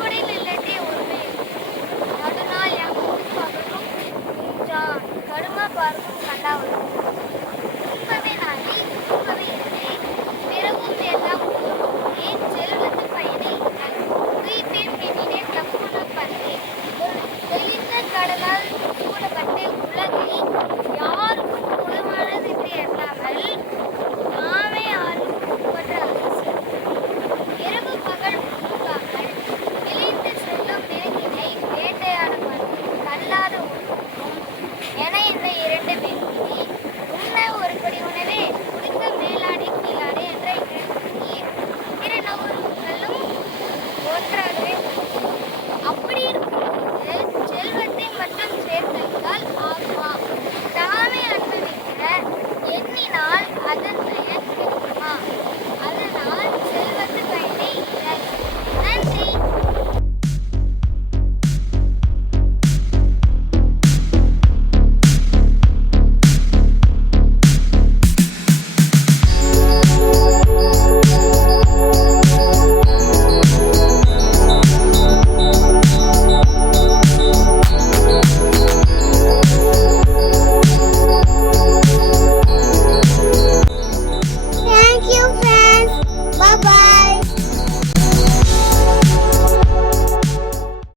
করে